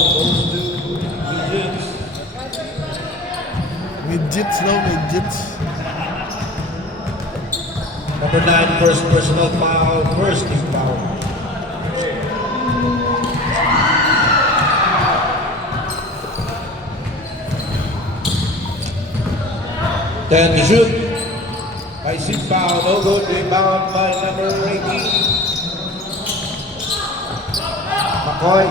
goes to Midgets. Midgets, no? Midgets. Number 9, first personal foul, first team foul. Then to shoot. Icing foul, no good. Rebound by number 18. McCoy.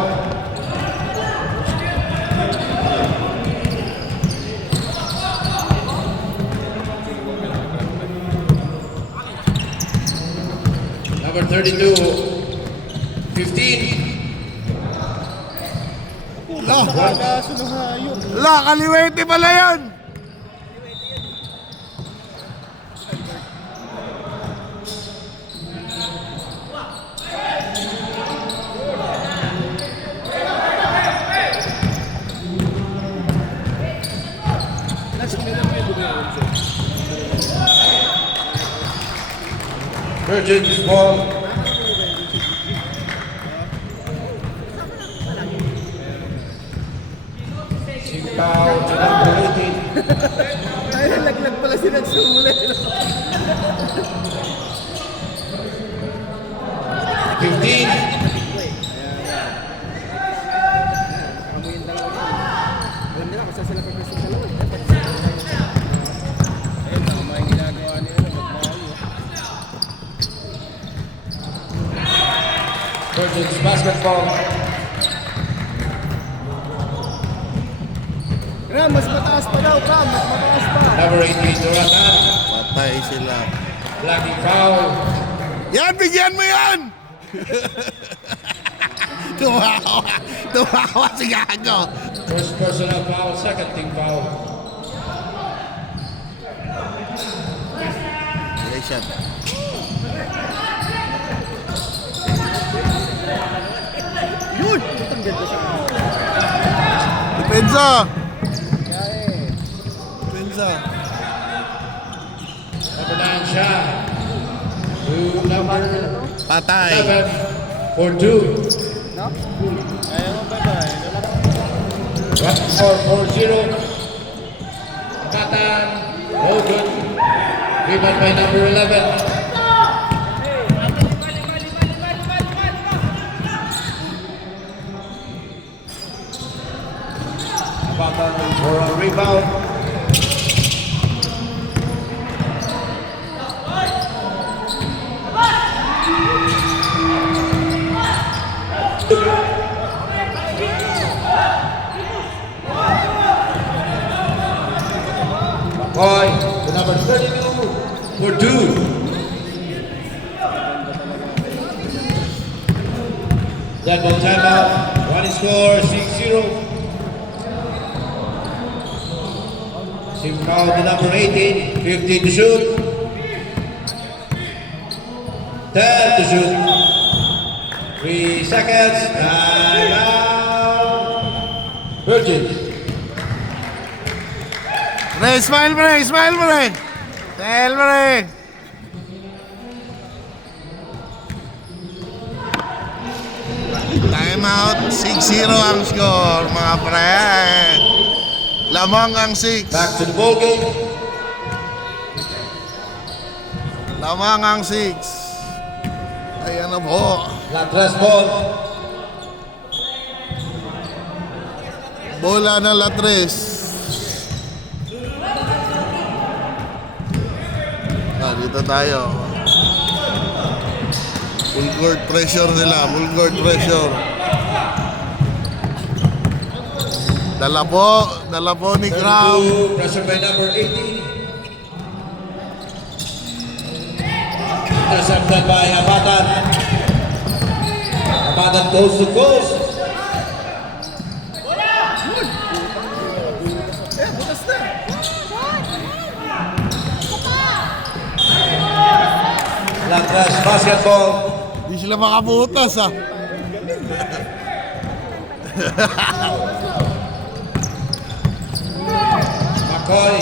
Number 32, 15. La, kaliwete pala yan! Virgin's ball. Team foul to number 18. Ay, laglag pala si Natsumula. 15. Kamuyin dalawa yun. Alam nila kung saan sila pag-press yung dalawa. Ayun, tama yung ginagawa niya. Virgin's basketball. Ram, mas mataas pa daw, Ram. Mas mataas pa. Number 18, Duratan. Patay sila. Blocking foul. Yan, bigyan mo yan! Tumawa. Tumawa si Gago. First personal foul, second team foul. Okay, shot. Yun! Itong ganda siya. Depensa! Kaya eh. Depensa. Number 9 shot. To number Patay. 11 for 2. No? Ayaw mo, bye-bye. 1-4-4-0. Kapatan. No good. Rebound by number 11. Kapatan for a rebound. McCoy to number 32 for 2. That ball timeout. Running score 6-0. Team foul to number 18. 15 to shoot. 10 to shoot. 3 seconds. Time out. Virgin. Pre, smile pre, smile pre. Smile pre. Time out, 6-0 ang score mga pre. Lamang ang 6. Back to the ball game. Lamang ang 6. Ayan na po. Last ball. Bola na Latres. Dito tayo. Full court pressure nila. Full court pressure. Dala po ni Crown. Pressure by number 18. Intercepted by Abatan. Abatan goes to coast. Eh, butas na. Latras basketball. Di sila makabutas ah. McCoy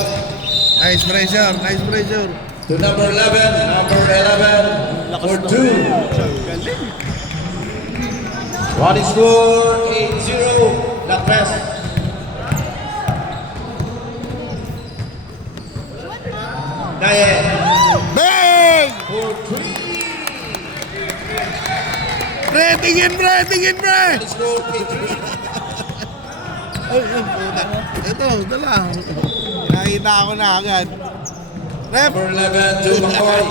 Nice pressure, nice pressure. to number 11. Number 11 for 2. Running score 8-0. Press. Daye. Bang! For 3. Pre, tingin pre, tingin pre! Score 3. Ay, puta. Ito, dala. Nakita ko na agad. Rep! Number 11 to McCoy.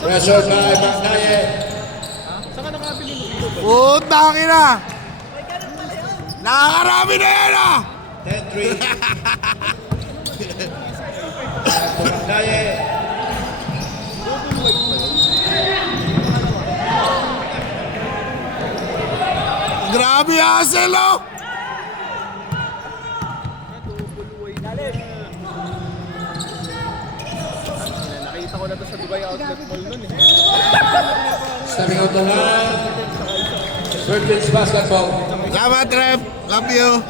Pressure by Magdaye. Saan ka nakabili mo? Puta na! Nakakarami na yan ah! 10-3. To Magdaye. Grabe hustle oh! Nakita ko na to sa Dubai Outlet Mall nun eh. Stepping out the line. Perkins basketball. Salamat Rep! Love you!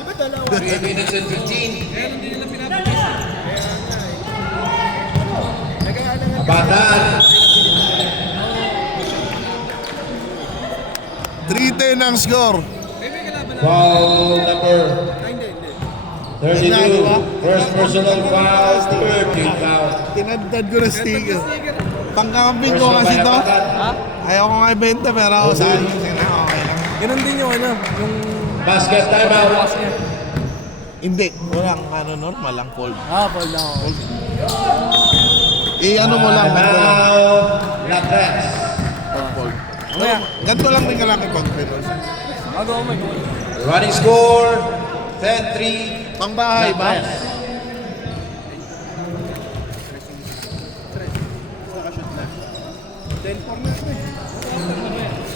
3 minutes and 15. Abatan. 3-10 ang score. Foul number 32. First personal foul. 13 foul. Tinadtad ko na sticker. Pangkakamping ko kasi to. Ayaw ko nga ibenta pero ako sa akin. Okay lang. Ganun din yung ano, yung Basket timeout. Hindi. Walang ano normal lang fold. fall na ako. Ano mo lang. Ganito lang. Now, Latres. Fold. Ganito lang rin kalaki pag pero. Ano mo man. Running score 10-3. Pangbahay ba? Latres.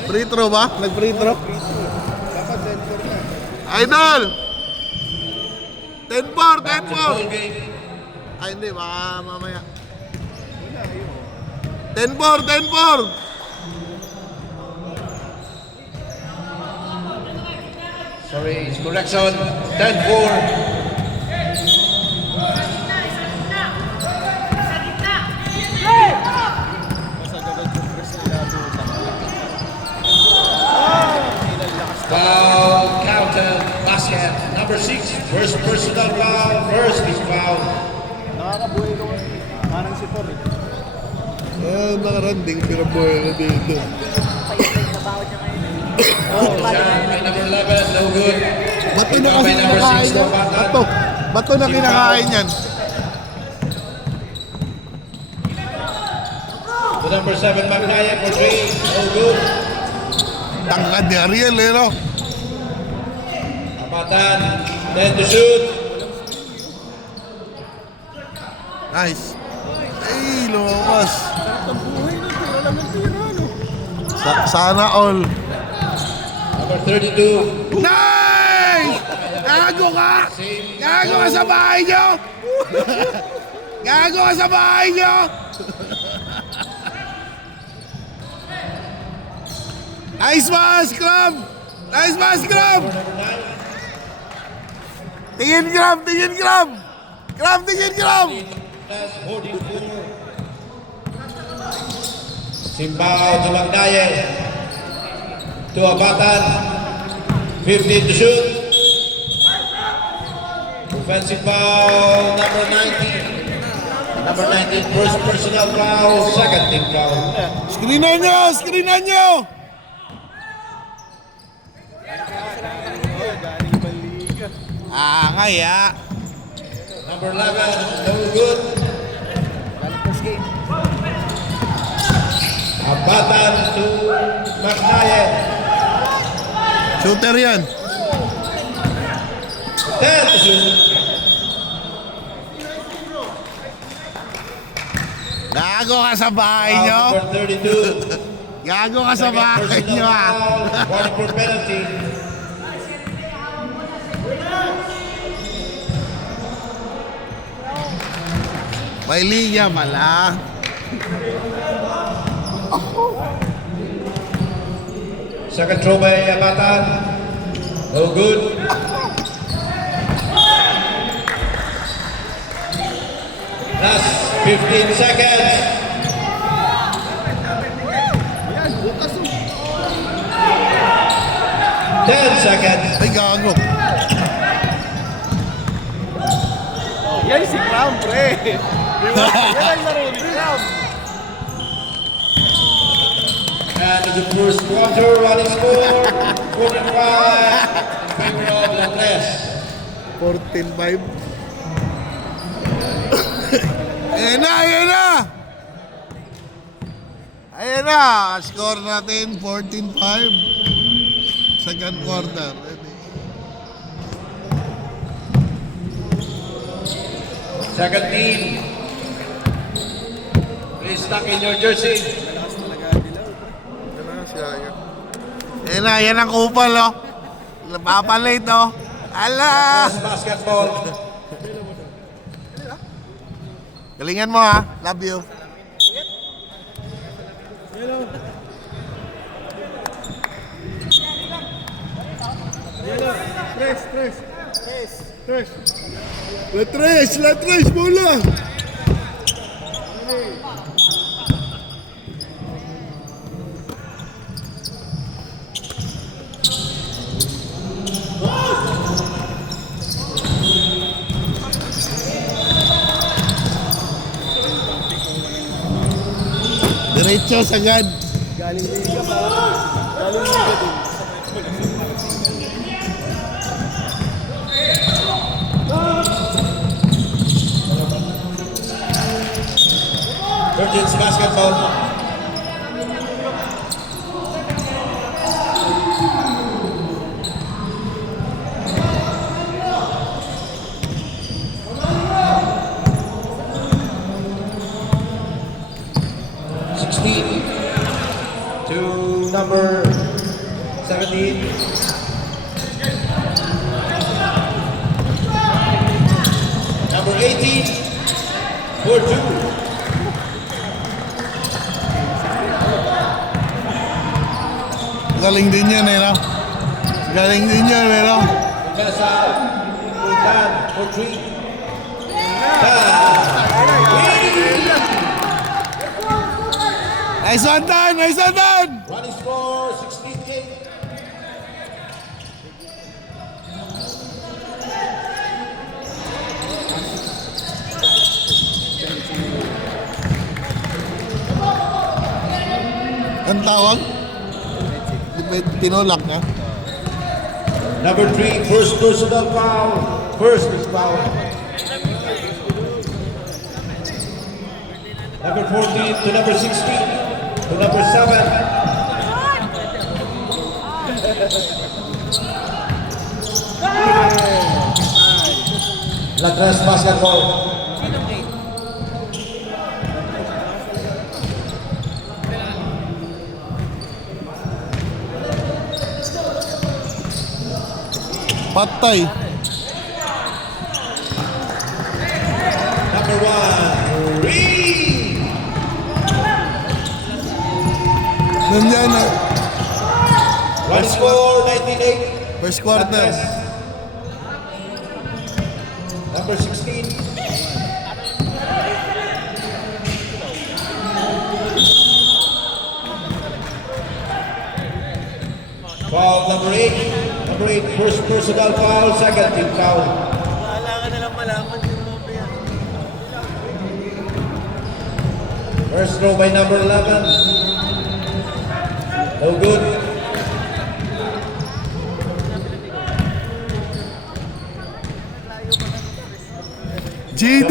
Free throw ba? Nag-free throw? Dapat 10-4 na. Idol! 10-4! Basketball 10-4! game. Ay hindi, baka mamaya. 10-4! 10-4! Sorry, it's correction. 10-4. Foul counted basket number 6. First personal foul. First is foul. Nakakabuhay ko kasi. Parang si Paul eh. Nakaranding pinabuhay na dito. Shot by number 11. No good. Bato na Rebound kasi by number 6. kinakain No yan. button. Bato. Bato na kinakain yan. To number 7, Magdaye for 3. No good. Tangkad ni Ariel eh no? Abatan. 10 to shoot. Nice. Ay, lumabas. Ang buhay na tira lang ng tira no. Sana all. Number 32. Nice! Gago ka! Gago ka sa bahay nyo! Gago ka sa bahay nyo! Nice pass, Crab! Nice pass, Crab! Tingin, Crab! Tingin, Crab! Crab, tingin, Crab! Plus 44. Simbao to Magdaye. To Abatan. 15 to shoot. Offensive foul number 19. Number 19, first personal foul, second team foul. Screenan nyo! Screenan nyo! Kaya. Number 11, no good. Abatan to Magdaye. Shooter yan. 10 to shoot. Gago ka sa bahay Foul nyo. number 32. Gago ka sa Second bahay personal nyo ah. foul, warning for penalty. May linya pala. Second throw by Abatan. No good. Last 15 seconds. Yan, bukas oh. 10 seconds. Ay gago. Yan si Cram, pre. Di ba? Yan ang laro ni Cram. And in the first quarter, running score 45 in favor of Langles. 14-5. Ayan na, ayan na! Ayan na! Score natin 14-5. Second quarter. Ready. Second team, please tuck in your jersey. Ayan ang kupal, oh. Napapalit, oh. Ala! First basketball. Galingan mo, ha. Love you. La tres, bola! Diretso sagad. Galing Liga pa. Galing Liga din. Virgins basketball. To number 17. Number 18 for 2. Galing din yan, eh, no? Galing din yan, eh, no? Vanessa Ultan for 3. Nice one, Tan! Nice one, Tan! Running score 16-8. Ang tawag? Tinulak na. Number 3, first personal foul. First is foul. Number 14 to number 16 to number 7. Lacrosse basketball. Patay. Number 1, Reed. Nandiyan na. Running score 19-8. First quarter. Lacrosse. Number 16. Foul number 8. Number 8, first personal foul, second team foul. Wala ka nalang malaman yung mga yan. First throw by number 11. No good. GD!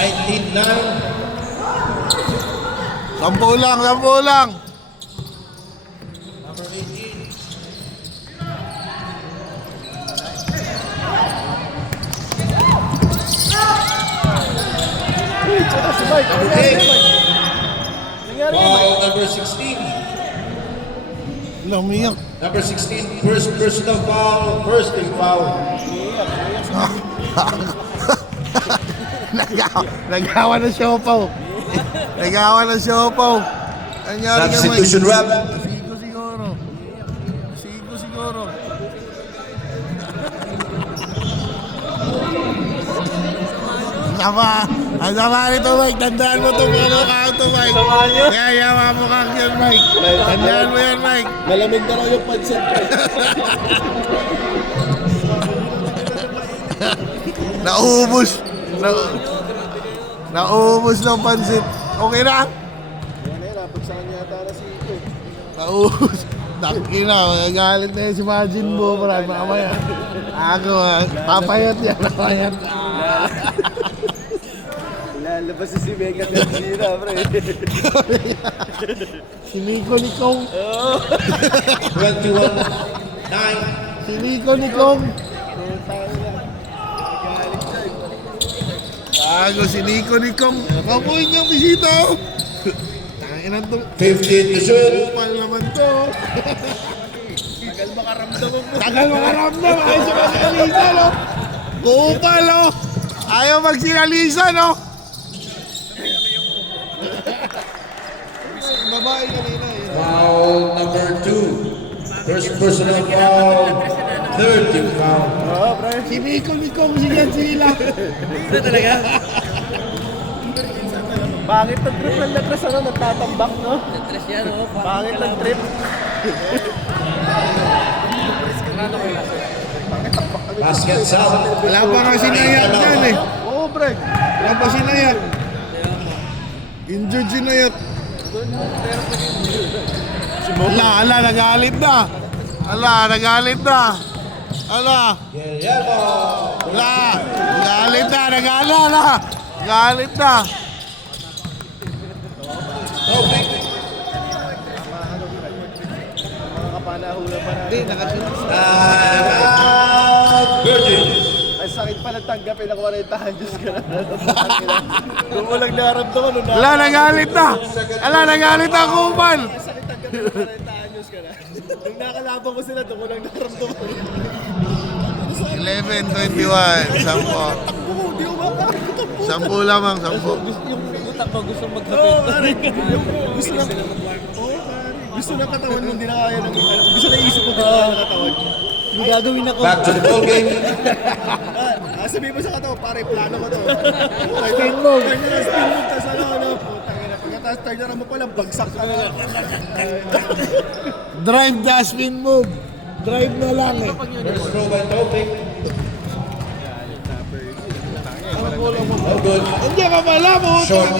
19-9. Sampu lang. Number 18. Ito si Mike. Number Nangyari 8. kay Mike. Nangyari kay Mike. Foul number 16. Lumiyak. Number 16, first personal foul, first team foul. Nagawa ng siopaw. Nagawa ng siopaw. Nangyari ka, Mike. Substitution rep. Sigo siguro. Sama. Ang sama nito, Mike. Tandaan mo ito kung ano ka ito, Mike. Kaya yawa mo kang yan, Mike. Tandaan mo yan, Mike. Malamig na raw yung pansit. Naubos. Naubos ng pansit. Okay na? Napag sa kanya yata na si Ito. Naubos. Daki na. Galit na yun si Majin Bo. Marami mamaya. Ako, papayat yan. Papayat. Lalabas si Mega Tensira, pre. Si Nico Nicong. 21-9. Si Nico Nicong. Bago si Nico Nicong. Kapuin niyang bisita. Tangin ang 15 to shoot. Kupal naman to. Tagal makaramdam mo. Tagal makaramdam. Ayaw siya magsinalisa, no? Kupal, no? Ayaw magsinalisa, no? Babae kanina eh. Foul number 2. First personal foul. Third team foul. Oo, pre. Si Nico Nicong, si Godzilla. Ito talaga. Pangit ng trip ng Letras, ano? Nagtatambak, no? Letras yan, no? Pangit ng trip. Basket south. Wala pa nga sinayat dyan eh. Oo, pre. Wala pa sinayat. Injured sinayat. Ala, nagalit na. Nagalit na. Guillermo. Nagalit na. Nagalit na. Trophy. Mga kapanahula pa na. Hindi, nakasunod. Timeout Virgin. Ang sakit pa ng tanggapin ng 40 anyos ka na. Kung walang naramdaman, no? Ala, nagalit na. Nagalit na kupal. Ang sakit tanggapin ng 40 anyos ka na. Nung nakalaban ko sila, doon walang naramdaman. 11:21. 10. Takbo mo, di umakakot. 10 lamang, 10. Yung utak mo gusto maghapit. Oo, pare. Gusto na. Oo, pare. Gusto na katawan mo, hindi na kaya ng gusto na isip mo, hindi na kaya ng katawan. Yung gagawin ako. Back to the ball game. Sabihin mo sa katawan, pare, plano mo to. Spin move. Spin move, tas ano. Pagkatapos turn mo pala, bagsak ka na. Drive the spin move. Drive na lang eh. First throw by Trophy. No good. Hindi ka pala mo. Short.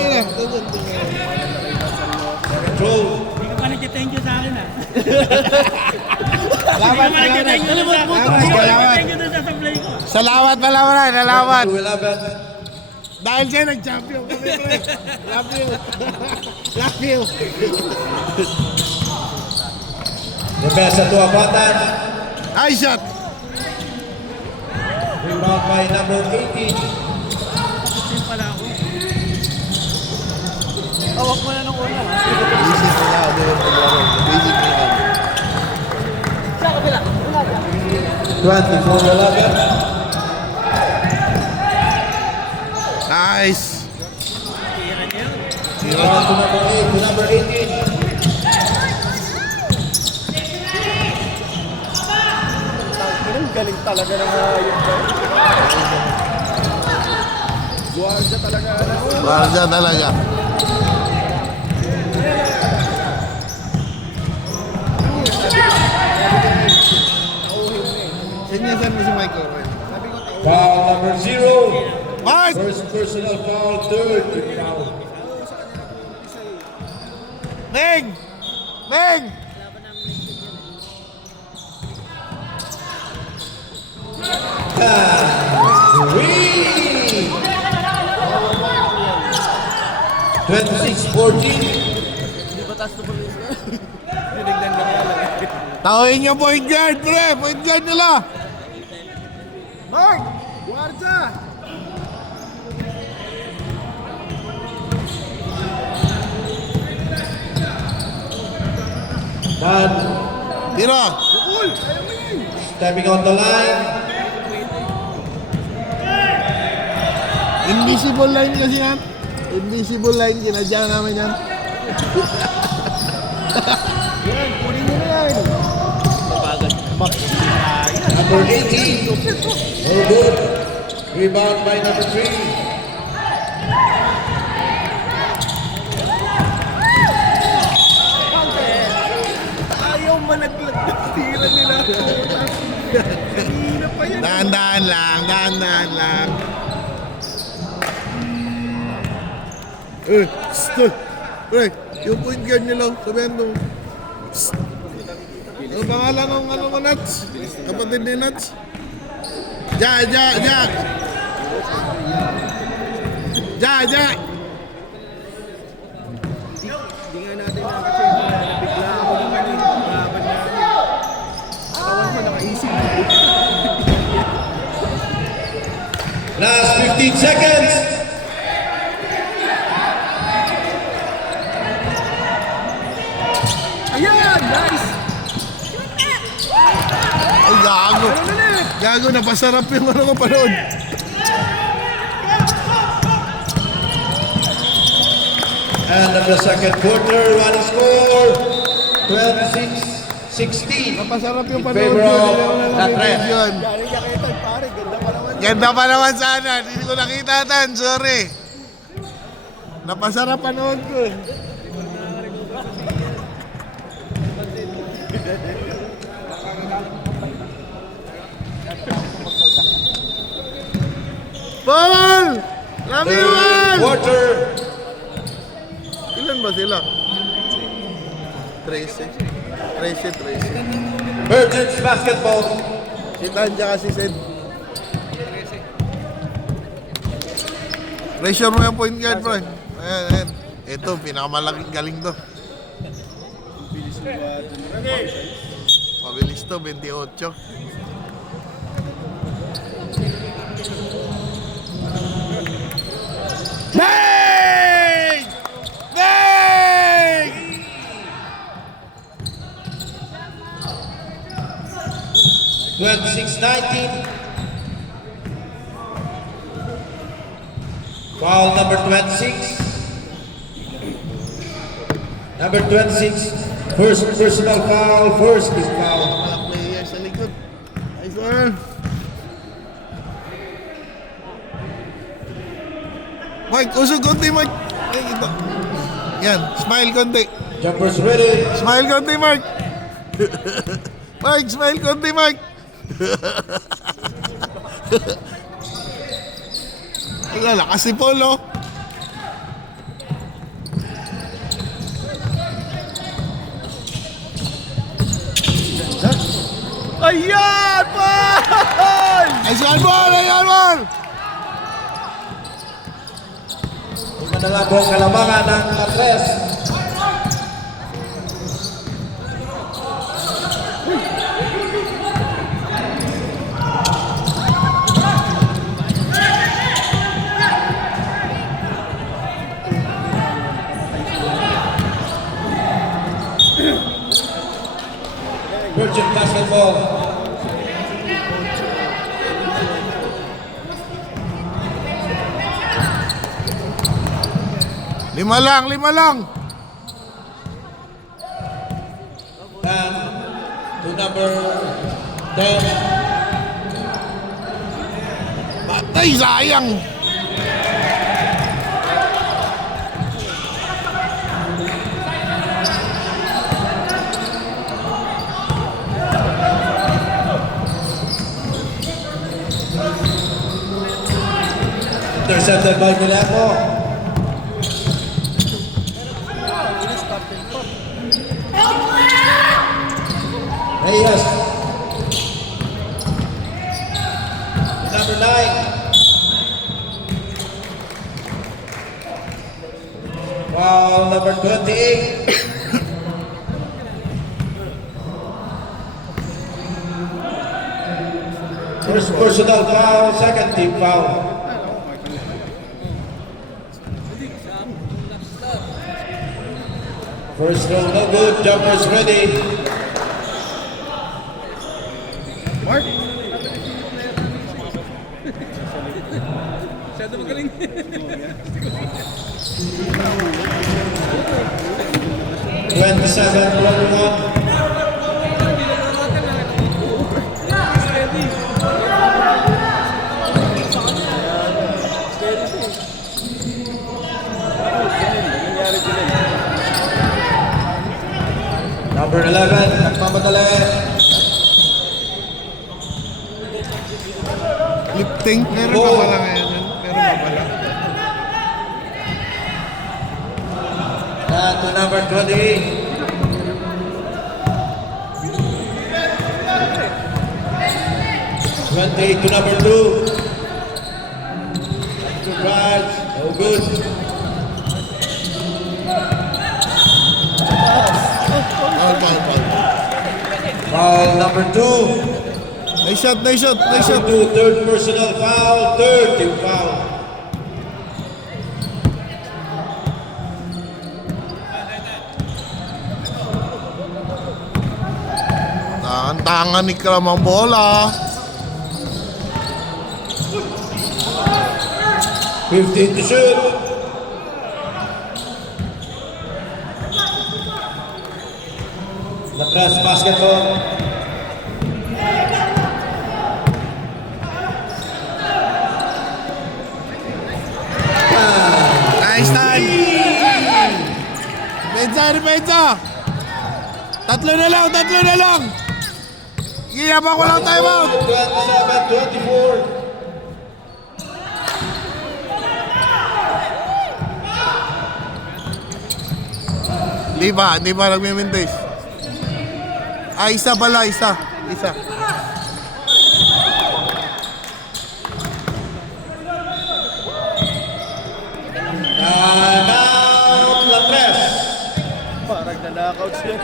Throw. Thank you sa akin ah. Salamat. Thank you doon sa supply ko. Salamat. 2-11. Dahil siya nag-champion kami, pre. Love you. Love you. Rebesa to Abatan. High shot. Rebound by number 18. Sin pala ako. Hawak mo na nung una. Visit mo na. Visit mo na. Sa kabila. 24-11. Nice. Rebound to number 8 to number 18. Galing talaga ng yung Guardia talaga. Barja talaga. Sinyasan mo si Michael. Foul number 0. Mike! First personal foul, third team foul. Meng! Meng! Three. 26-14. Hindi ba taas na police ka? Dinignan na kaya lang. Tawin niyo point guard, pre! Point guard nila! Mark! Guardia! Man Tira! stepping on the line. Invisible line kasi yan. Invisible line, kinadya namin yan. Yan, kunin nyo na yan. Number 18. No good. Rebound by number 3. Ayaw malaglag na tira nila. Kanina pa yan. Dahan-dahan lang. Stop. Yung point guard nila, sabihan mo. Ano pangalan ng ano mo, Nats? Kapatid ni Nats? Ja! Hindi nga natin nakaka-check. Bigla ako naman yung laban namin. Katawan ko nakaisip. Last 15 seconds. Ayan! Nice! Ay, gago. Gago, napasarap yung ano ko panood. And of the second quarter, running score 26-16. Napasarap yung In panood favor ko. of Hindi ako na Latres. nabibigyan. Galing Jaketa, pare. Ganda pa naman. Ganda pa naman sana. Hindi ko nakita tan. Sorry. Napasarap panood ko. Paul! Third Lamiwan! quarter. Ilan ba sila? 13. 13. Virgins basketball. Si Tanja kasi said. Pressure mo yung point guard, bro. Ayan. Ito, pinakamalaking galing to. Mabilis to, 28. Bang! Bang! 26-19. Foul number 26. Number 26. First personal foul. First is foul. Walang player sa likod. Nice one. Mike, usog konti, Mike. Ay, ito. Yan, smile konti. Jumpers ready. Smile konti, Mike. Mike, smile konti, Mike. Wala, lakas si Paul, oh. Ayan! Paul! Nice one, Paul! Ayan, Paul! Manalabong kalamangan ng Latres. Virgin basketball. Lima lang. And to number 10. Patay, sayang. Intercepted by Milepo. Reyes. Number 9. Foul number 28. First personal foul, second team foul. First row no good, jumpers ready. Mark? 27-21. Number 11, nagmamadali. Lifting. Meron pa pala ngayon yan. Meron pa pala. And to number 28. To number 2. Two drives, no good. Foul number 2. Nice shot, nice shot, nice shot. Number 2, third personal foul, third team foul. Tangan ni Kram ang bola. 15 to shoot. Matras basketball. Nice time. Depensa. Tatlo na lang. Iyabang ko lang time out. 27-24. Di ba nagmimintis? Isa pala. Isa. Now, Lapres. Parang nanakaut siya.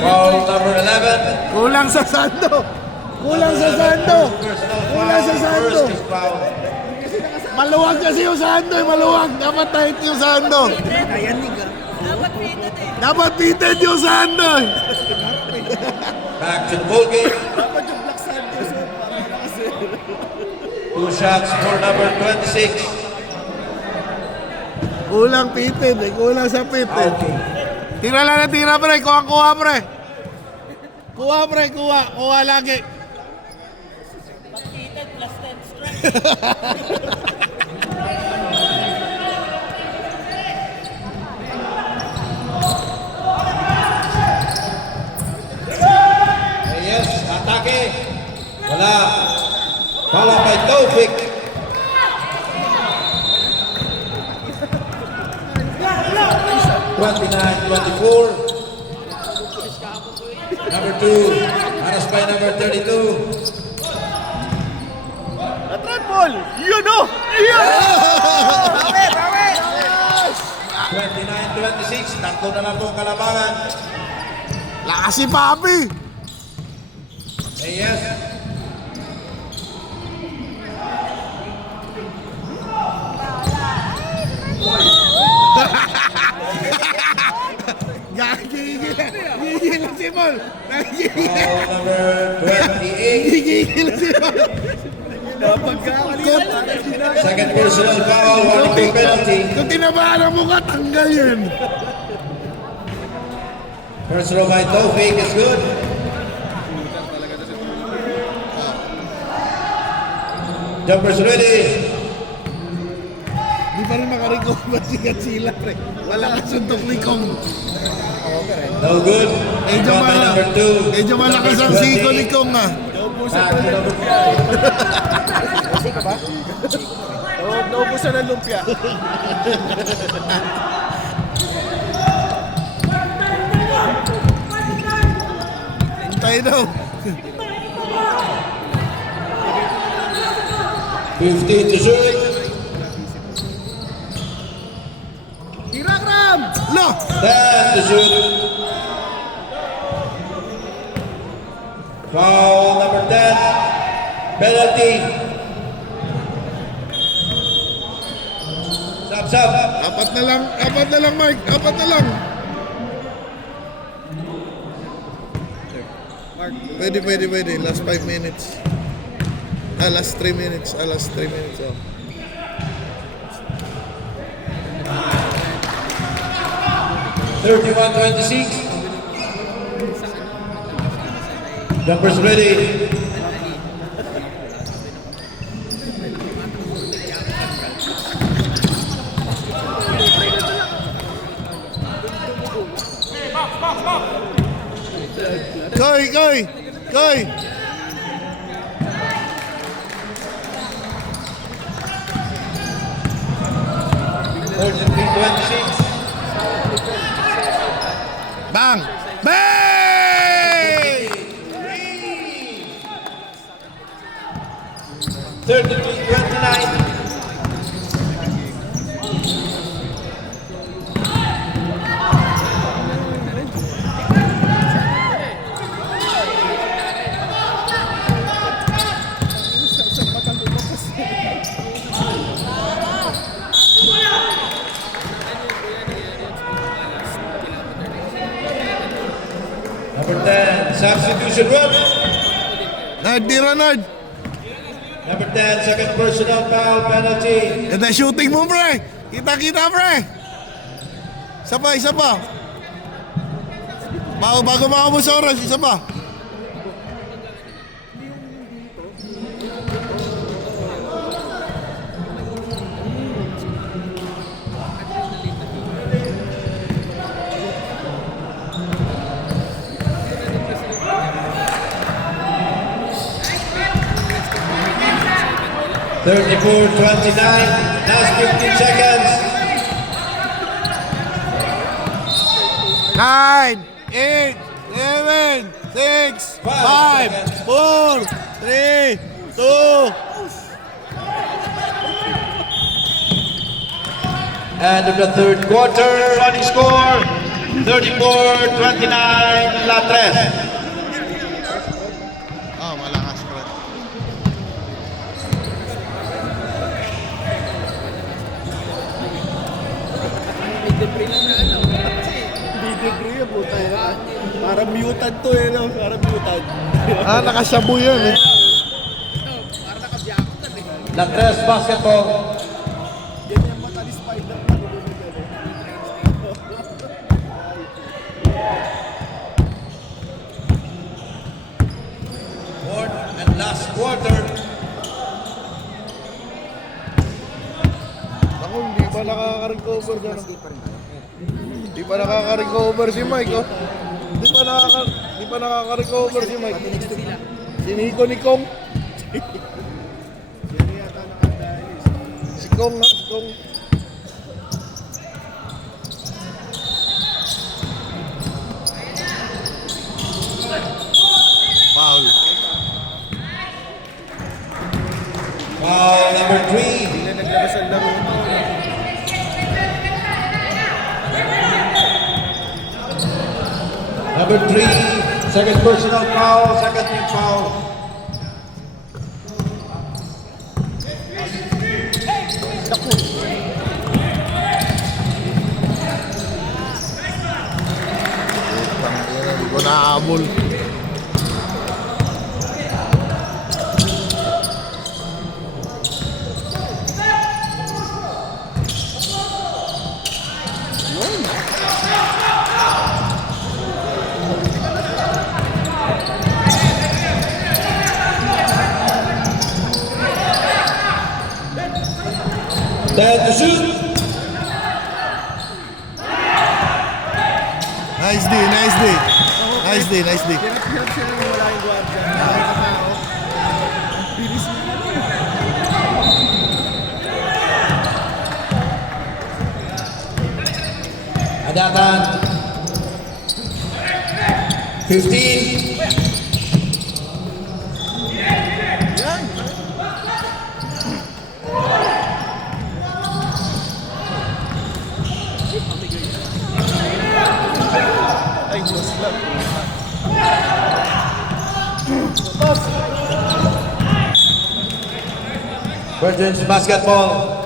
Foul number 11. Kulang sa Sando. First is foul. Maluwag kasi yung Sando. Maluwag. Dapat tight yung Sando. Dapat pitted yung Sando. Back to the ball game. Dapat yung Black Santos. Parang kasi. 2 shots for number 26. Kulang pitted. Kulang sa pitted. Okay. Tira lang na tira, pre. Kuha, pre. Kuha lagi. Heated plus 10 strike. Yes, atake. Wala. Follow by Taufik. (29-24). Number 2, Aras by number 32. Atrat ball! Yun o! 29-26. Tatlo na lang po ang kalabangan. Lakas si Papi. Yes. Gigil si Paul. Foul number 28. Gigil si Paul. Second personal foul, warning penalty. Kung tinabahan ang mukha, tanggal yan. Personal by Taufik is good. Jumpers ready. Di pa rin makarecover si Godzilla, pre. Wala ka suntok ni Kong. No good. Medyo Rebound by number 2. Medyo malakas ang siko ni Kong, ah. Back to number 5. Naubusan ng lumpia. Hintay daw. 15 to shoot. Lo! 10 to shoot. Foul number 10. Penalty. Sub. Apat na lang, Mark. Apat na lang. Pwede. Last 5 minutes. Last 3 minutes. Oh. (31-26). Jumpers ready. Koy! 33-26. Bang! Bang! 33-29. Number 10, substitution run. Nard, di Ronald! Number 10, second personal foul penalty. Ganda shooting mo, pre! Kita, pre! Isa pa. Bago mo sa oras, isa pa. Thirty-four, 29. Last 15 seconds. 9, 8, 7, 6, 5, 4, 3, 2. End of the third quarter. Running score 34-29 La Tres. Oh, malakas, pre. Hindi yung puta yan. Parang mutant to eh, no? Parang mutant. Nakasabu yan eh. La Tres basketball. Yan yung mata ni Spider-Man. Fourth and last quarter. Ako, hindi pa nakaka-recover ka na. Hindi pa nakaka-recover si Mike, oh. Hindi pa nakaka-recover si Mike. Si Nico ni Kong. Si Kong nga, si Kong. Foul. Foul number 3. Hindi na naglabas ang laro ito. Number 3. Second personal foul. Second team foul. Hindi ko naaabol. Then to shoot. Nice day. Hirap sila nung wala yung guardia. Nakita pa ako. Bilis mo. Adatan. 15. Ay, Diyos lang. Virgins basketball.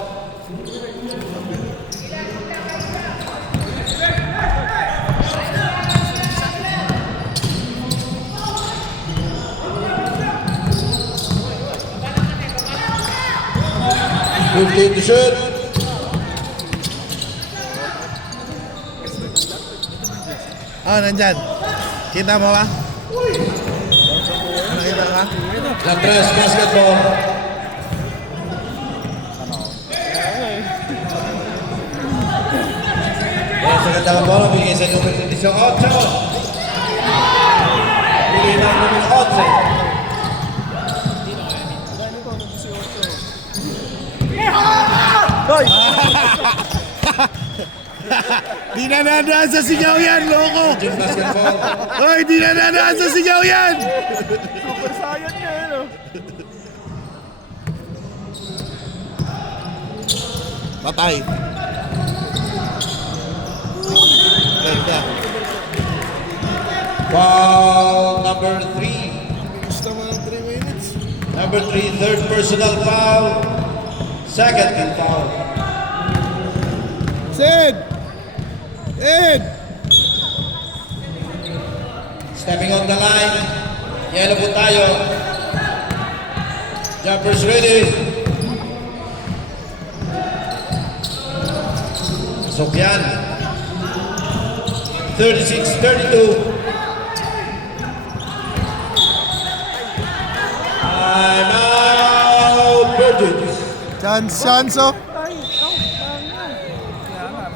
Fifteen to shoot. Nandyan. Kita mo ba? Nakita ka? La Tres basketball. Sa ganda ng bola, bigay sa numero 18. Pili Hoy! Di na nadaan sa sigaw yan, loko! Virgin Basketball. Hoy, di na nadaan sa sigaw yan! Super Saiyan ka, ano? Patay. Ganda. Foul number 3. Gusto mo ng 3 minutes? Number 3, third personal foul. Second team foul. Sid! Ed! Stepping on the line. Yellow po tayo. Jumpers ready. Sokyan. 36-32. Time out, Virgins. Chance, oh.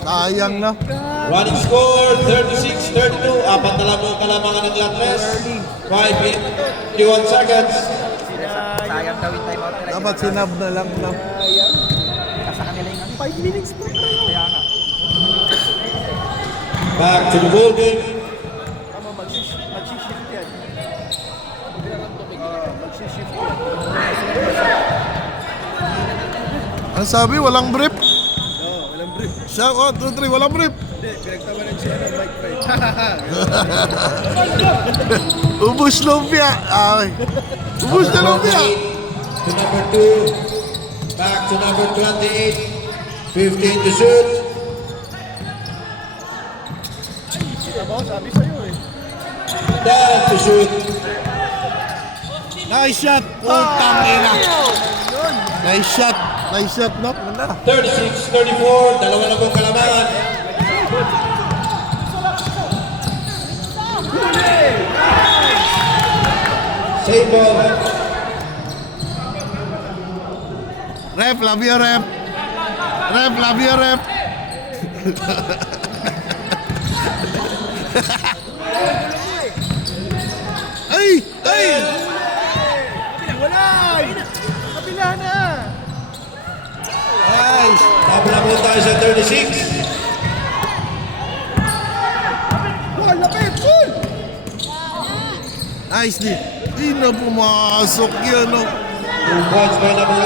Sayang na. Running score, 36-32. Apat na lang ang kalamangan ng Latres. 5 minutes, 51 seconds. Sayang daw yung timeout nila. Dapat sinab na lang na. Sa kanila yung 5 minutes pa. Kaya nga. Back to the ball game. Tama, magsishift yan. Magsishift yan. Ano sabi? Walang brief? Oo, walang brief. Siya, 1, 2, 3, walang brief. Hindi, pinagtawanan siya ng Mike Pay. Ubus lumpia. Ay. Ubus na lumpia. To number 2. Back to number 28. 15 to shoot. Kita mo, sabi sa'yo eh. 10 to shoot. Nice shot. Putang ina. Nice shot. Nice shot, no? Ganda. 36-34. Dalawa na pong kalamangan. Save ball. Rep, love you, rep. Rep, love you, rep. Ay! Ay! Wala! Kapila na! Nice! Tabla po tayo sa 36. Wala, lapit! Full! Nice, di. Hindi na pumasok yan, no? 2 points by number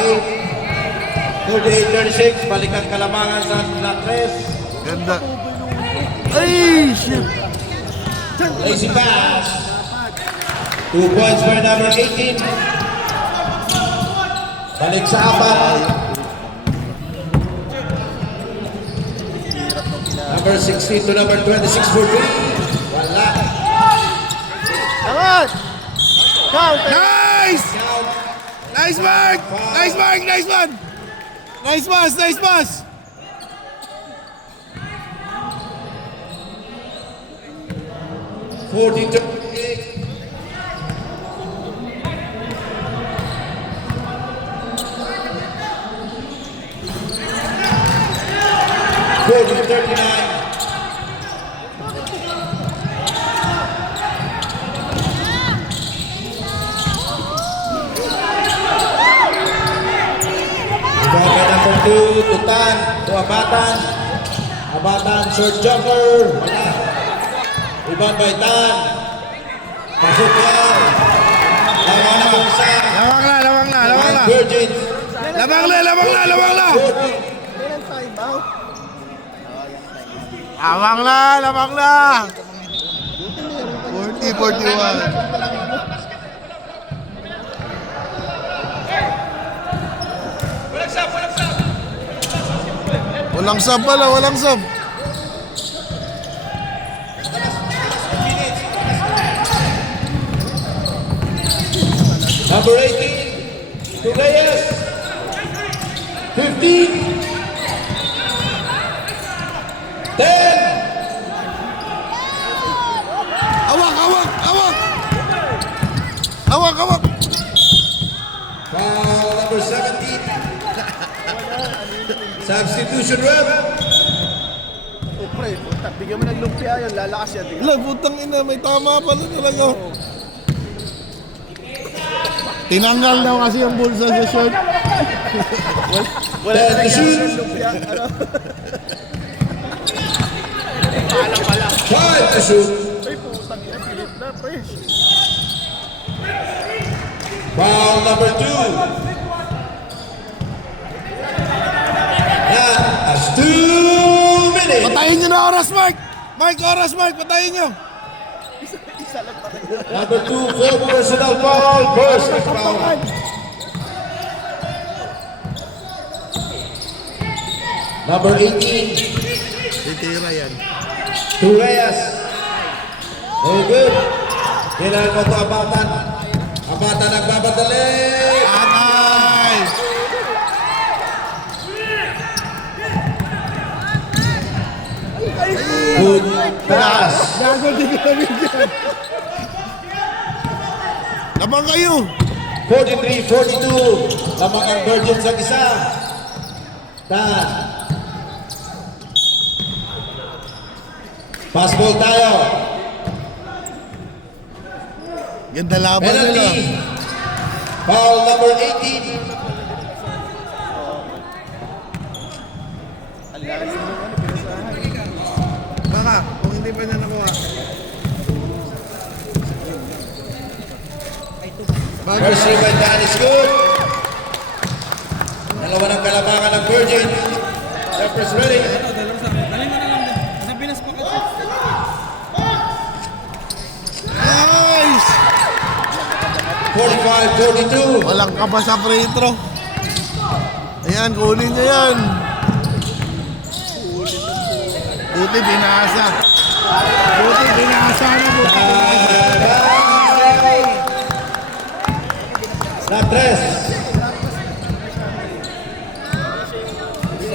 8. 38-36. Balikan kalamangan sa Latres. Ganda. Ay, shit. Lazy pass. 2 points by number 18. Balik sa 4. Number 16 to number 26 for 3. Wala. Angat! Count! Nice! Count. Nice mark! Nice mark! Nice one! Nice pass! Nice pass! Forty to 39. Rebound number 2 to Tan, to Abatan. Abatan, short jumper. Wala. Rebound by Tan. Pasok yan. Lawan na kung saan. Lawang na! Lawang na! Lawang na! Virgins. Lawang na! Lawang na! Lawang na! 40. Kailan time out? Lawang na! Lawang na! 40-41. Walang sub pala, walang sub. Number 18, Reyes. 15. 10. Awak, awak, awak! Awak, awak! Foul number 17. Substitution rep. Oh, pre, puta, bigyan mo ng lumpia yun, lalakas yan. Tingnan. Wala, putang ina, may tama pala talaga. Tinanggal daw kasi yung bulsa sa shirt. Wala Then na to shoot. nangyari ng lumpia. Ano? 5 to shoot. Ay, putang ina, pilit na, pre. Foul number 2. That's 2 minutes. Patayin nyo na oras, Mark! Mark, oras, Mark! Patayin nyo! Isa lang pa rin. Number 2 for personal foul. Personal foul. Number 18. Titira yan. To Reyes. Very good. Kailangan mo ito Abatan. Abatan nagbabadali. Atay! Good pass. Gago, di ko namin dyan. Labang kayo! 43-42. Lamang ang Virgin sa isa. Tan. Pass ball tayo. Ganda laban nila. Penalty. Foul number 18. Ang lalim ng ano, pinasahan. Baka, kung hindi pa niya nakuha. First three by Dan is good. Dalawa ng kalabangan ng Virgin. Jumper's ready. Nice! 45-42. Walang ka pa sa free throw. Ayan, kunin niya yan. Buti binasa. Buti binasa na. Buti binasa. Natres.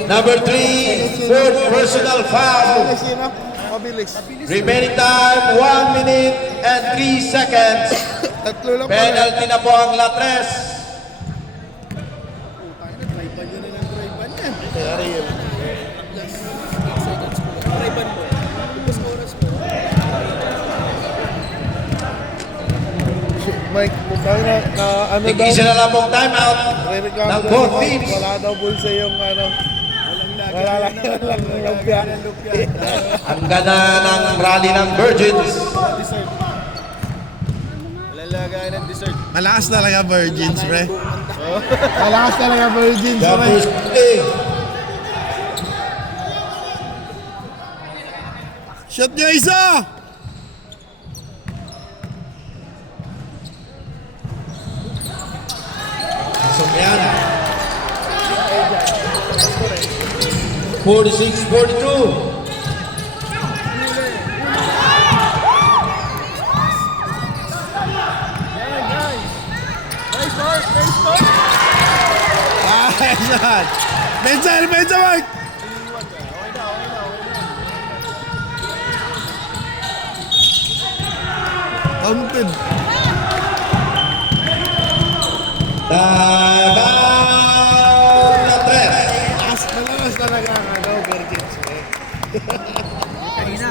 Number 3, fourth personal foul. Mabilis yun, ah. Mabilis. Remaining time, 1 minute and 3 seconds. Tatlo lang pala. Penalty na po ang Latres. Kaya rin. Mike, tayo na ano daw, Tig-isa na lang pong timeout re-reklamo ng daw both ako, teams. wala daw bulsa yung ano, wala lang ng lumpia. Ang ganda ng rally ng Virgins. Lalagay ng dessert. Malakas talaga Virgins, pre. Malakas talaga Virgins, pre. Jumpers ready. Shot niya isa! Pasok yan. 46-42. Ah, shot! Benza, Mike! Counted. Timeout na tres. Malakas talaga ang ano, Virgins, pre. Kanina,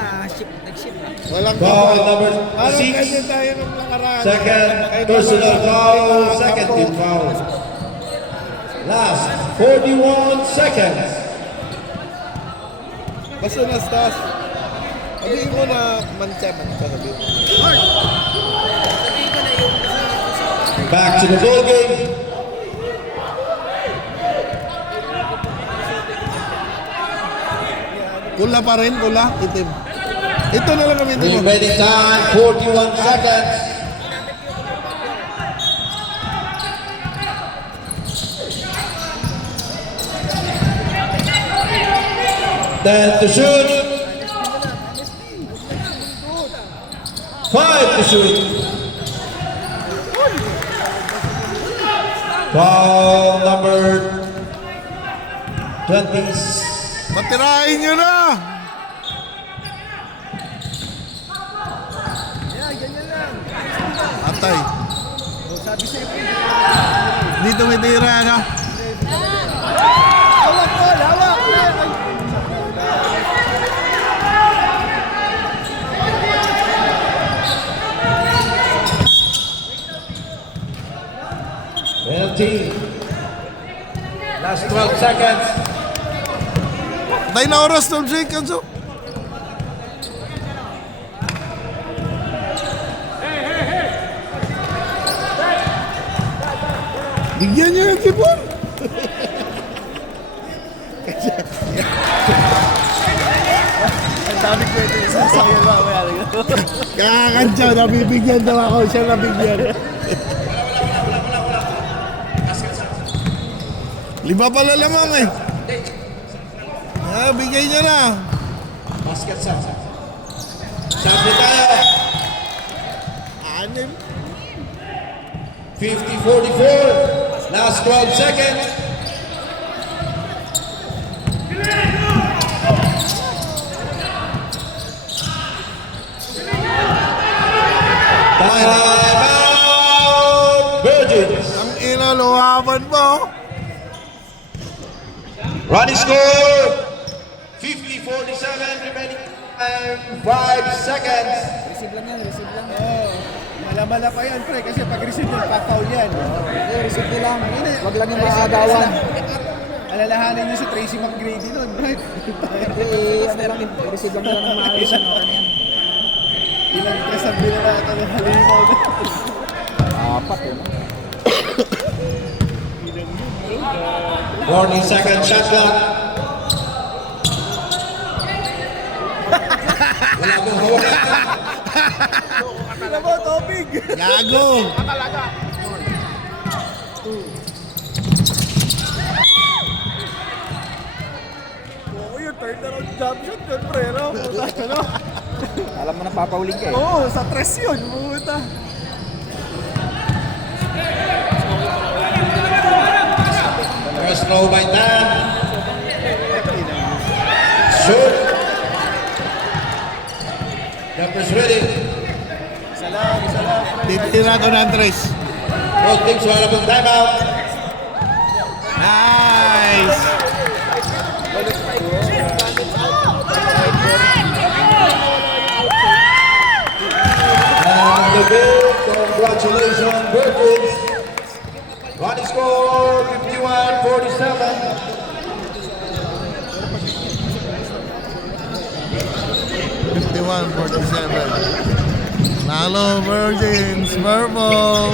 nag-ship na. Walang Foul number Parang 6. ganyan tayo nung nakaraan. Second Kahit personal wala- foul, kahit second wala- team foul. Last 41 seconds. Basta nastas. Sabihin mo na mantsa sabihin mo. Back to the ball game. Kula pa rin, kula, itim. Ito na lang gamitin mo. Remaining time 41 seconds. Then to shoot. 5 to shoot. Foul number 20. Patirahin nyo na! Atay. Di tumitira, ano? Hawak ko, hawak! Penalty. Last 12 seconds. Patay na oras, 12 seconds. Oh. Bigyan niyo yung sipon. Ang dami ko ito yung sasakyan mamaya. Kakakantsaw, nabibigyan daw ako. Siya nabigyan. Lima pala lamang eh. Bigay niya na. Basket shot. Sabi tayo. Anim. 50-44. Last 12 seconds. Time out, Virgins. Ang ina, luhaban mo. Running score 50-47, remaining time 5 seconds. Receive lang yan, receive lang. Mala-mala pa yan, pre, kasi pag receive yung pa-foul yan. Okay, receive nyo lang. Wag lang yung makakagawan. Alalahanin niyo si Tracy McGrady nun, right? Ano lang, receive lang nila ng maayos. Ano yan. Ilang kasabi na natin ng halimaw na. Apat yun. Warning second shot clock. Wala akong hawakan. Ano ba, Tobig? Gago. Oo, yung turn around jump shot yun, pre, no? Puta, ano? Alam mo na papauling ka eh. Oo, sa tres yun, puta. First throw by Dan. Shoot. Jumpers ready. Isa lang, pre. Titira ko ng tres. Both teams wala pong timeout. Nice. And the big congratulations, Virgins. Running score 51-47. 51-47. Nalo Virgins, purple.